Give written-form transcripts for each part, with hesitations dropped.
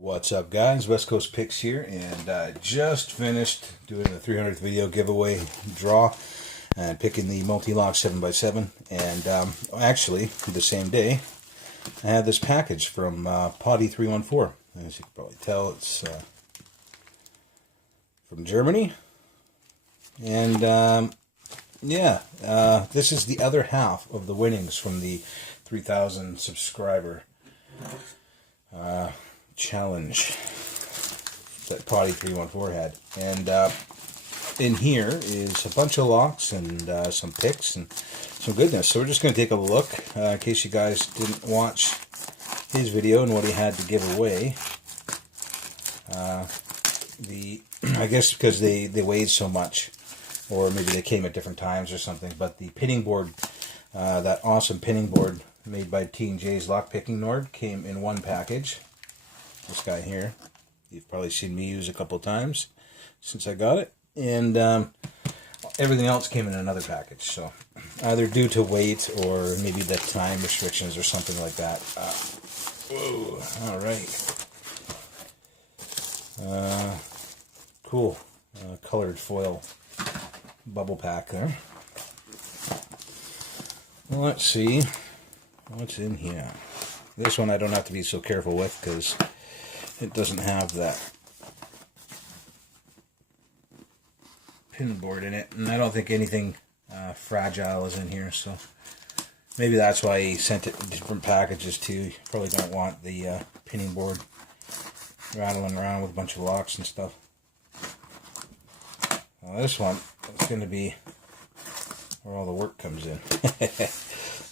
What's up, guys? West Coast Picks here, and I just finished doing the 300th video giveaway draw and picking the multi-lock 7x7. And actually, the same day, I had this package from Potti314. As you can probably tell, it's from Germany. And this is the other half of the winnings from the 3,000 subscriber challenge that Potti314 had. And in here is a bunch of locks and some picks and some goodness. So we're just going to take a look in case you guys didn't watch his video and what he had to give away. I guess because they weighed so much, or maybe they came at different times or something, but the pinning board, that awesome pinning board made by T&J's Lockpicking Nord, came in one package. This guy here, you've probably seen me use a couple times since I got it, and everything else came in another package, so either due to weight or maybe the time restrictions or something like that. Whoa, alright. Cool. Colored foil bubble pack there. Well, let's see what's in here. This one I don't have to be so careful with because it doesn't have that pin board in it, and I don't think anything fragile is in here, so maybe that's why he sent it in different packages too. You probably don't want the pinning board rattling around with a bunch of locks and stuff. Well, this one is going to be where all the work comes in.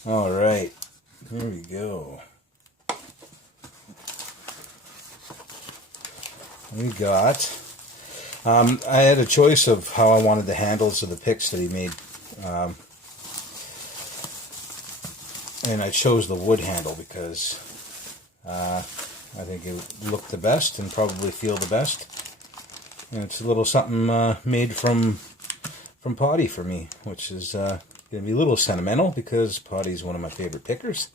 Alright, here we go. We got, I had a choice of how I wanted the handles of the picks that he made, and I chose the wood handle because I think it would look the best and probably feel the best, and it's a little something made from Potti for me, which is going to be a little sentimental because Potti's one of my favorite pickers.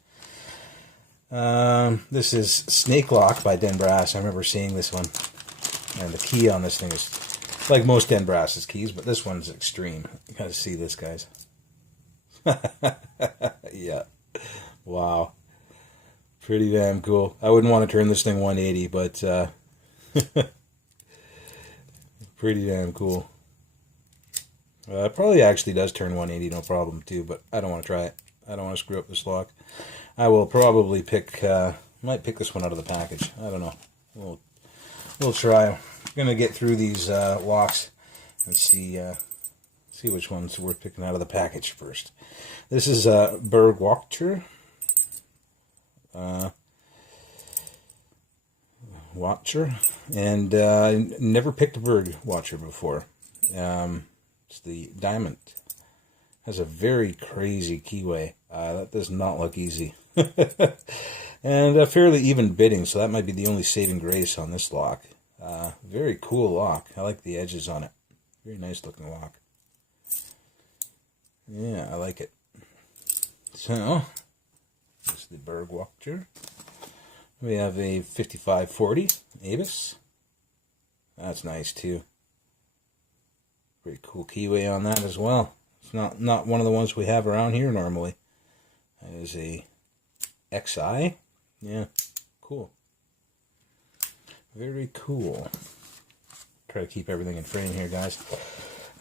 This is Snake Lock by Den Brass. I remember seeing this one. And the key on this thing is like most Den Brass's keys, but this one's extreme. You gotta see this, guys. Yeah. Wow. Pretty damn cool. I wouldn't want to turn this thing 180, but pretty damn cool. It probably actually does turn 180, no problem too, but I don't want to try it. I don't want to screw up this lock. I will probably might pick this one out of the package. I don't know. We'll try. I'm gonna get through these locks and see which one's worth picking out of the package first. This is a Berg Watcher. And never picked a Berg Watcher before. It's the diamond. Has a very crazy keyway. That does not look easy. And a fairly even bidding, so that might be the only saving grace on this lock. Very cool lock. I like the edges on it. Very nice looking lock. Yeah, I like it. So, this is the Berg Watcher. We have a 5540 Avis. That's nice too. Pretty cool keyway on that as well. It's not one of the ones we have around here normally. That is a XI. Yeah, cool. Very cool. Try to keep everything in frame here, guys.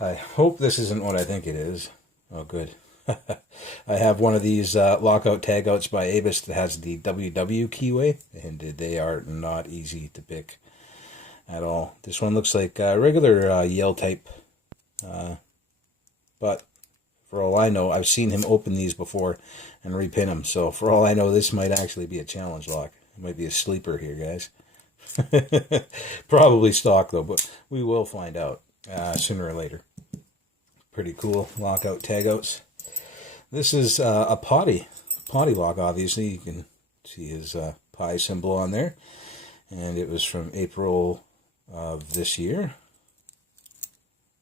I hope this isn't what I think it is. Oh, good. I have one of these lockout tagouts by Avis that has the WW keyway, and they are not easy to pick at all. This one looks like a regular Yale type, but for all I know, I've seen him open these before and repin them. So for all I know, this might actually be a challenge lock. It might be a sleeper here, guys. Probably stock though, but we will find out sooner or later. Pretty cool lockout tagouts. This is a Potti lock, obviously. You can see his pi symbol on there. And it was from April of this year.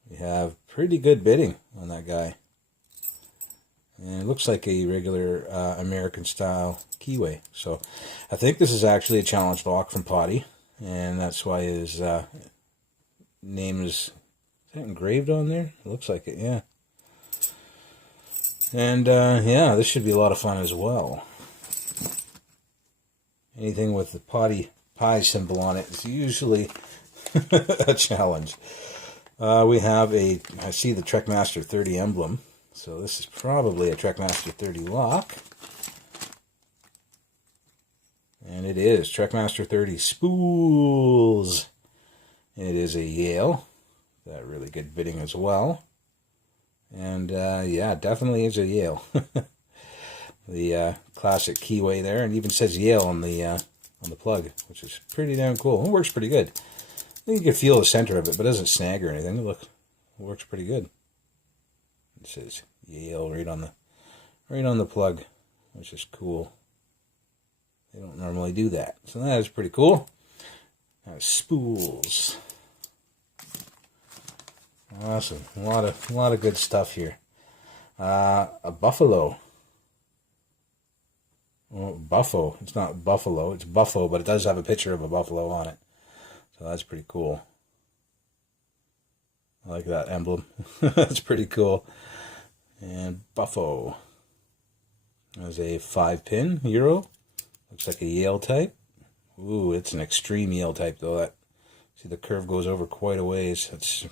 We have pretty good bidding on that guy. And it looks like a regular American style keyway. So I think this is actually a challenge lock from Potti. and that's why his name is that engraved on there? It looks like it, yeah. And yeah, this should be a lot of fun as well. Anything with the potty pie symbol on it is usually a challenge. We have I see the Trekmaster 30 emblem, so this is probably a Trekmaster 30 lock. And it is Trekmaster 30 spools. It is a Yale. That really good bitting as well. And yeah, definitely is a Yale. The classic keyway there, and even says Yale on the plug, which is pretty damn cool. It works pretty good. I think you can feel the center of it, but it doesn't snag or anything. Look, it works pretty good. It says Yale right on the plug, which is cool. They don't normally do that, so that is pretty cool. Now spools. Awesome, a lot of good stuff here. A buffalo. Well, buffo. It's not buffalo. It's buffo, but it does have a picture of a buffalo on it, so that's pretty cool. I like that emblem. That's pretty cool. And buffo. There's a 5-pin Euro. Looks like a Yale type. Ooh, it's an extreme Yale type though. See, the curve goes over quite a ways. It's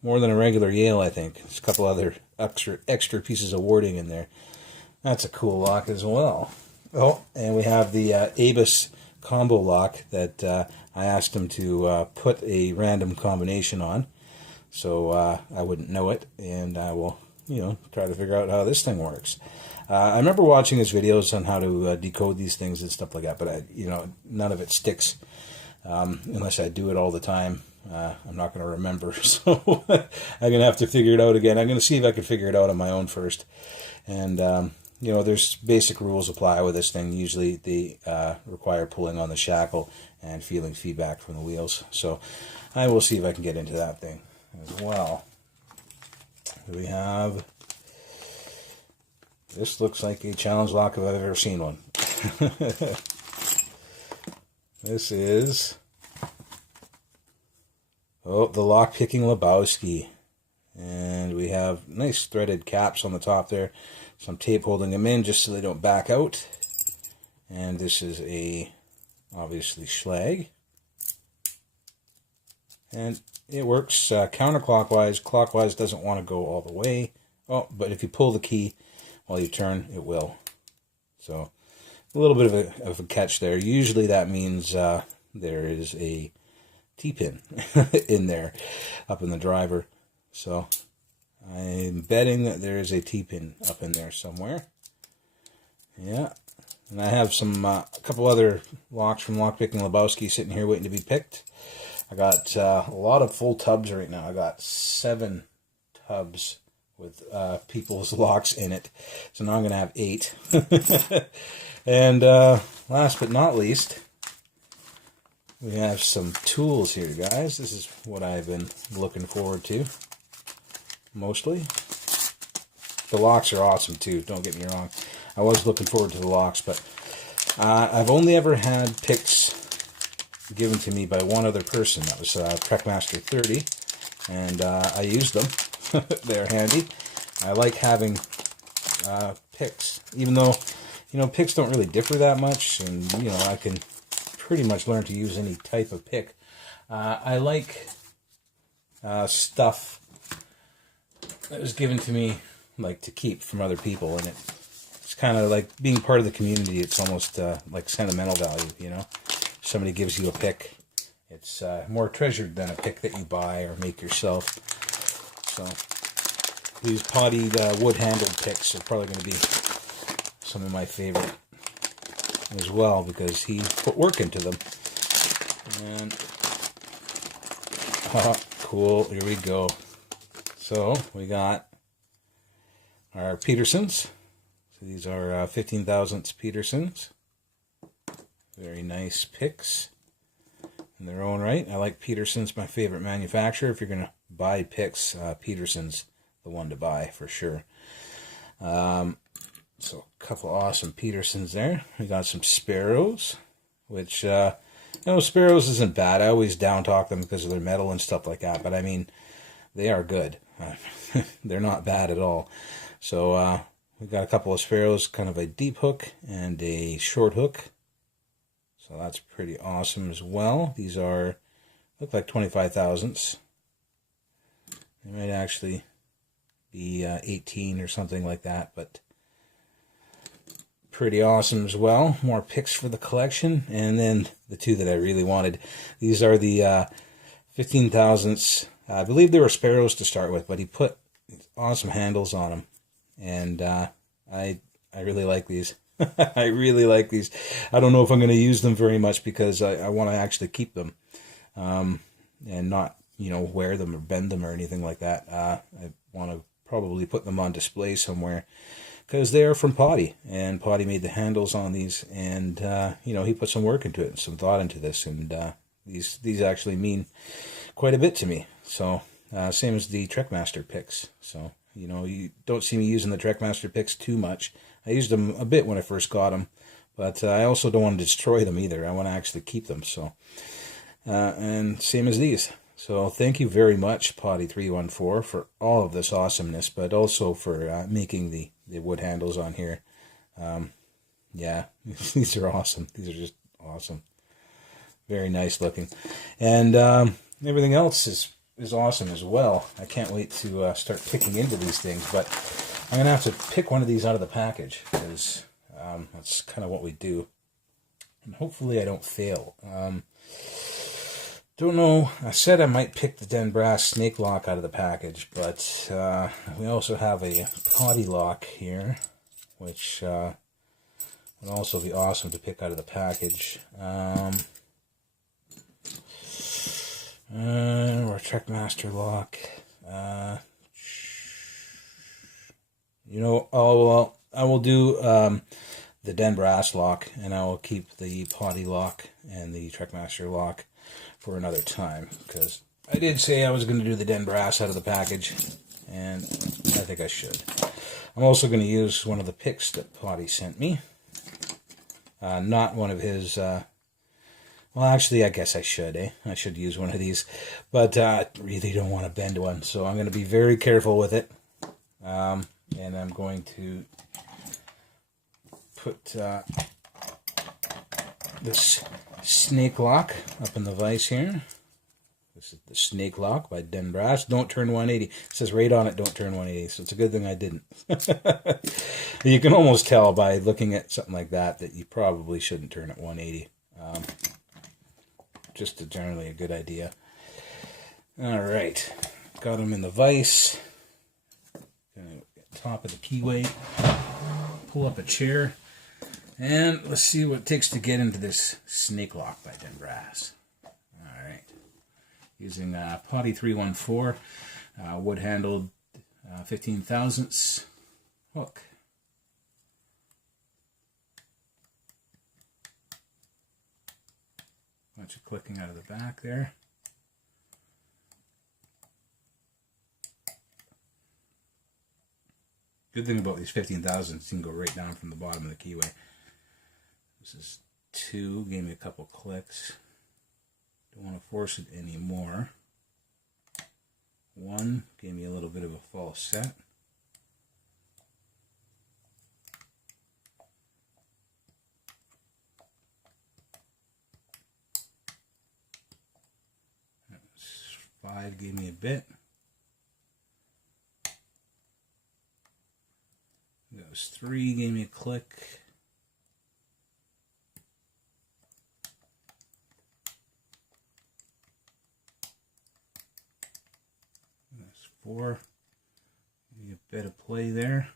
more than a regular Yale, I think. There's a couple other extra pieces of warding in there. That's a cool lock as well. Oh, and we have the Abus combo lock that I asked him to put a random combination on, so I wouldn't know it, and I will, try to figure out how this thing works. I remember watching his videos on how to decode these things and stuff like that, but none of it sticks unless I do it all the time. I'm not going to remember, so I'm going to have to figure it out again. I'm going to see if I can figure it out on my own first. And, there's basic rules apply with this thing. Usually they require pulling on the shackle and feeling feedback from the wheels. So I will see if I can get into that thing as well. We have... This looks like a challenge lock if I've ever seen one. This is... Oh, the lock-picking Lebowski. And we have nice threaded caps on the top there. Some tape holding them in just so they don't back out. And this is obviously Schlag. And it works counterclockwise. Clockwise doesn't want to go all the way. Oh, but if you pull the key while you turn, it will. So a little bit of a catch there. Usually that means there is a T-pin in there, up in the driver. So I'm betting that there is a T-pin up in there somewhere. Yeah. And I have a couple other locks from Lockpicking Lebowski sitting here waiting to be picked. I got a lot of full tubs right now. I got 7 tubs with people's locks in it. So now I'm going to have 8. And last but not least, we have some tools here, guys. This is what I've been looking forward to, mostly. The locks are awesome, too. Don't get me wrong. I was looking forward to the locks, but I've only ever had picks given to me by one other person. That was Trekmaster 30, and I used them. They're handy. I like having picks, even though, picks don't really differ that much, and, I can pretty much learn to use any type of pick. I like stuff that was given to me, like, to keep from other people, and it's kind of like being part of the community. It's almost like sentimental value, If somebody gives you a pick, it's more treasured than a pick that you buy or make yourself. So these potted wood-handled picks are probably going to be some of my favorite as well, because he put work into them. And cool, here we go. So we got our Petersons. So these are 15 thousandths Petersons. Very nice picks in their own right. I like Peterson's, my favorite manufacturer. If you're going to buy picks, Peterson's the one to buy for sure. So a couple awesome Petersons there. We got some Sparrows, which No, Sparrows isn't bad. I always down talk them because of their metal and stuff like that. But I mean, they are good. They're not bad at all. So we've got a couple of Sparrows, kind of a deep hook and a short hook. So that's pretty awesome as well. These are, look like 25 thousandths. They might actually be 18 or something like that, but pretty awesome as well. More picks for the collection. And then the two that I really wanted. These are the 15 thousandths. I believe they were Sparrows to start with, but he put awesome handles on them. And I really like these. I really like these. I don't know if I'm going to use them very much because I want to actually keep them and not, wear them or bend them or anything like that. I want to probably put them on display somewhere because they are from Potti, and Potti made the handles on these, and he put some work into it and some thought into this, and these actually mean quite a bit to me. So same as the Trekmaster picks. So you don't see me using the Trekmaster picks too much. I used them a bit when I first got them, but I also don't want to destroy them either. I want to actually keep them. So and same as these. So thank you very much, Potti314, for all of this awesomeness, but also for making the wood handles on here. Yeah, these are awesome. These are just awesome. Very nice looking. And everything else is awesome as well. I can't wait to start picking into these things, but I'm going to have to pick one of these out of the package because that's kind of what we do. And hopefully I don't fail. Don't know. I said I might pick the Den Brass Snake Lock out of the package, but we also have a Potti lock here, which would also be awesome to pick out of the package. Or a Trekmaster lock. I will do the Den Brass lock, and I will keep the Potti lock and the Trekmaster lock for another time, because I did say I was going to do the Den Brass out of the package, and I think I should. I'm also going to use one of the picks that Potti sent me. Not one of his... well, actually, I guess I should, I should use one of these, but I really don't want to bend one, so I'm going to be very careful with it. And I'm going to put this snake lock up in the vise here. This is the snake lock by Den Brass. Don't turn 180. It says right on it, don't turn 180, so it's a good thing I didn't. You can almost tell by looking at something like that you probably shouldn't turn it 180. Just generally a good idea. Alright, got them in the vise. Gonna get top of the keyway, pull up a chair, and let's see what it takes to get into this snake lock by Den Brass. Alright, using Potti314 wood handled 15 thousandths hook. Bunch of clicking out of the back there. Good thing about these 15 thousandths, you can go right down from the bottom of the keyway. This is 2, gave me a couple clicks. Don't want to force it anymore. 1, gave me a little bit of a false set. That was 5, gave me a bit. That was 3, gave me a click. That's 4. Give me a bit of play there.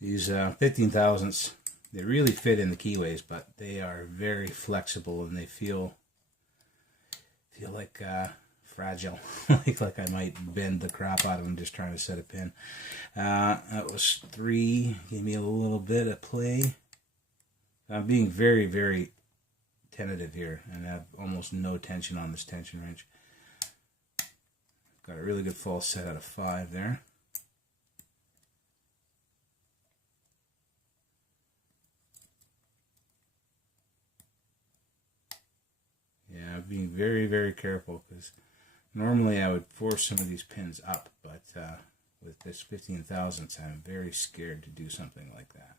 These 15 thousandths, they really fit in the keyways, but they are very flexible and they feel like fragile, like I might bend the crap out of them just trying to set a pin. That was 3, gave me a little bit of play. I'm being very, very tentative here, and I have almost no tension on this tension wrench. Got a really good false set out of 5 there. being very, very careful, because normally I would force some of these pins up, but with this 15 thousandths, I'm very scared to do something like that.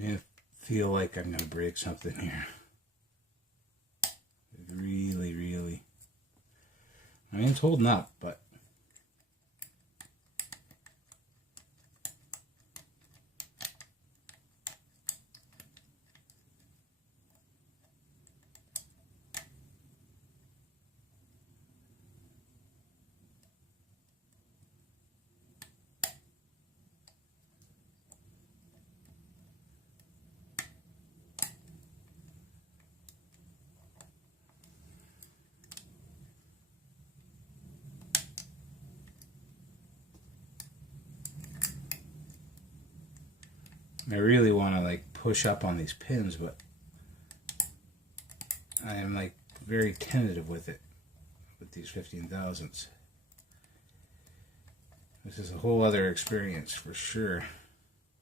I feel like I'm going to break something here. Really, really. I mean, it's holding up, but I really want to like push up on these pins, but I am like very tentative with it, with these 15 thousandths. This is a whole other experience for sure.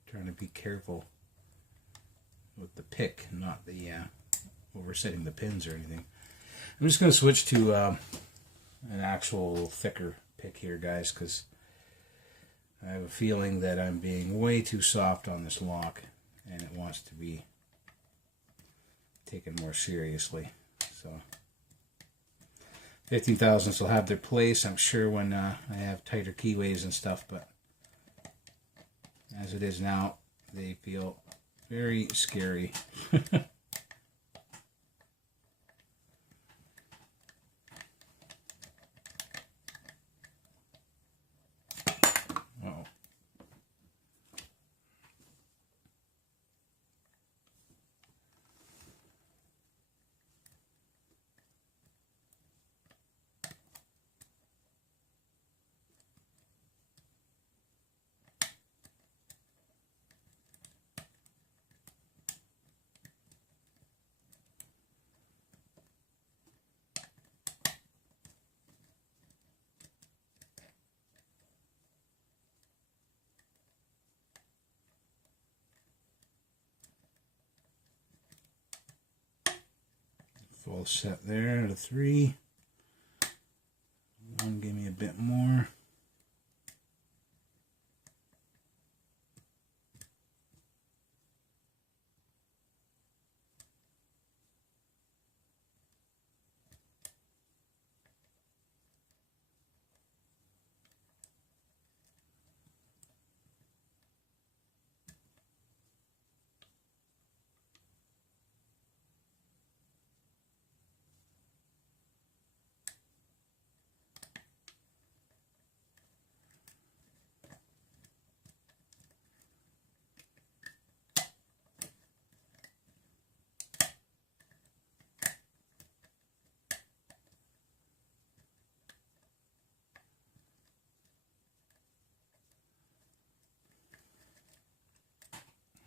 Trying to be careful with the pick, not the oversetting the pins or anything. I'm just going to switch to an actual thicker pick here, guys, because I have a feeling that I'm being way too soft on this lock, and it wants to be taken more seriously. So 15 thousandths will have their place, I'm sure, when I have tighter keyways and stuff, but as it is now, they feel very scary. Full set there to 3. One, give me a bit more.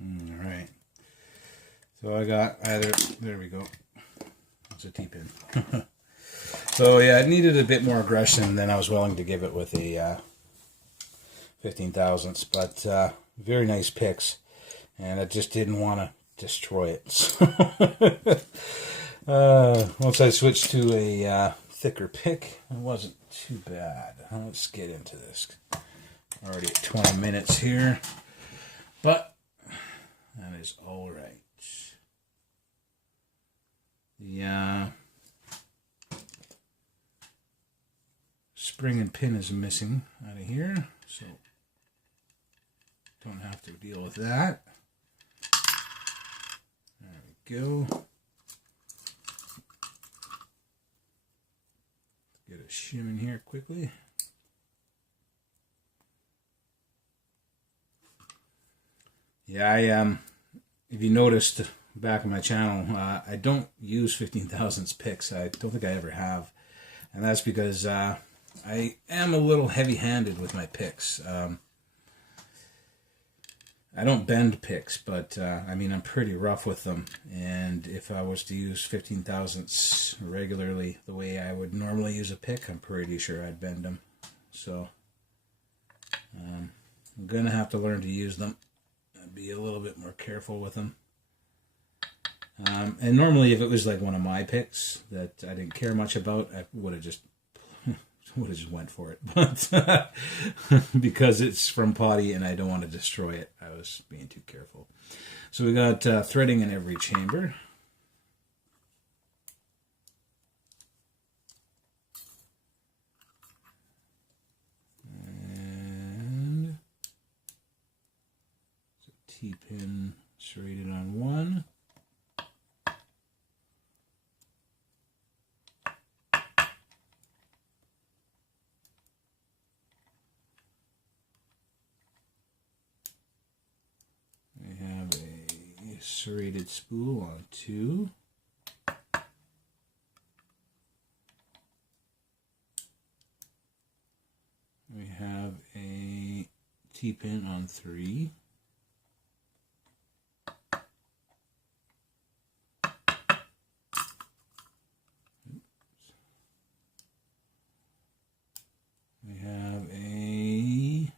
Alright, so I got either, there we go, that's a T-pin. So yeah, I needed a bit more aggression than I was willing to give it with a 15 thousandths, but very nice picks, and I just didn't want to destroy it. So, once I switched to a thicker pick, it wasn't too bad. Let's get into this. Already at 20 minutes here, but that is all right. The spring and pin is missing out of here, so don't have to deal with that. There we go. Get a shim in here quickly. Yeah, if you noticed back on my channel, I don't use 15 thousandths picks. I don't think I ever have. And that's because I am a little heavy-handed with my picks. I don't bend picks, but I mean, I'm pretty rough with them. And if I was to use 15 thousandths regularly the way I would normally use a pick, I'm pretty sure I'd bend them. So I'm going to have to learn to use them. Be a little bit more careful with them. And normally if it was like one of my picks that I didn't care much about, I would have just went for it. But because it's from Potti and I don't want to destroy it, I was being too careful. So we got threading in every chamber. And T-pin serrated on one. We have a serrated spool on two. We have a T-pin on three. We have a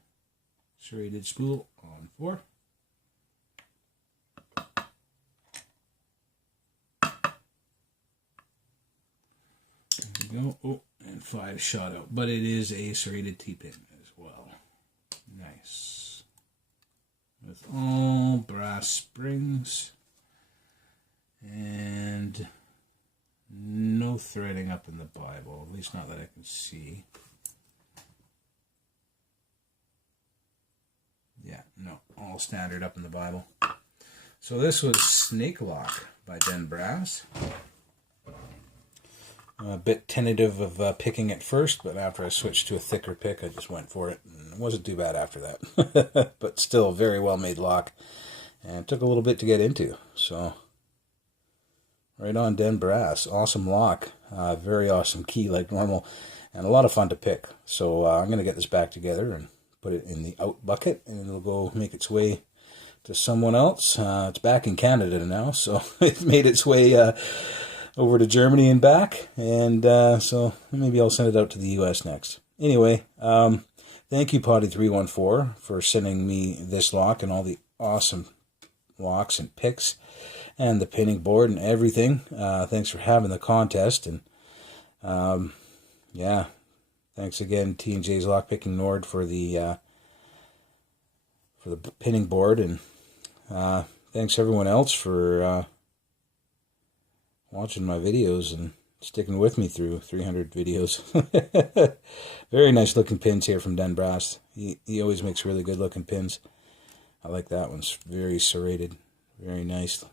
serrated spool on four. There we go. Oh, and five shot out, but it is a serrated T-pin as well. Nice. With all brass springs and no threading up in the Bible, at least not that I can see. Yeah, no, all standard up in the Bible. So this was Snake Lock by Den Brass. A bit tentative of picking it first, but after I switched to a thicker pick, I just went for it. And it wasn't too bad after that. But still a very well made lock. And it took a little bit to get into. So, right on, Den Brass. Awesome lock. Very awesome key like normal. And a lot of fun to pick. So I'm going to get this back together and put it in the out bucket. And it'll go make its way to someone else. It's back in Canada now, so it made its way over to Germany and back, and so maybe I'll send it out to the US next. Anyway, thank you Potti314 for sending me this lock and all the awesome locks and picks and the pinning board and everything. Thanks for having the contest, and yeah, thanks again T&J's Lockpicking Nord for the pinning board, and thanks everyone else for watching my videos and sticking with me through 300 videos. Very nice looking pins here from Den Brass. He always makes really good looking pins. I like that one. It's very serrated. Very nice.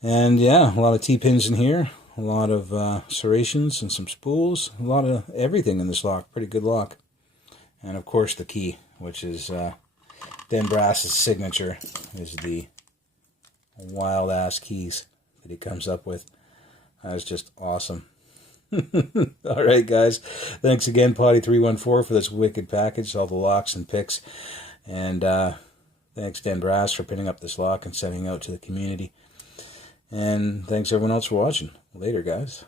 And yeah, a lot of T-pins in here. A lot of serrations and some spools. A lot of everything in this lock. Pretty good lock. And of course the key, which is Den Brass's signature, is the wild ass keys that he comes up with. That's just awesome. Alright guys, thanks again Potti314 for this wicked package, all the locks and picks, and thanks Den Brass for pinning up this lock and sending it out to the community, and thanks everyone else for watching. Later guys.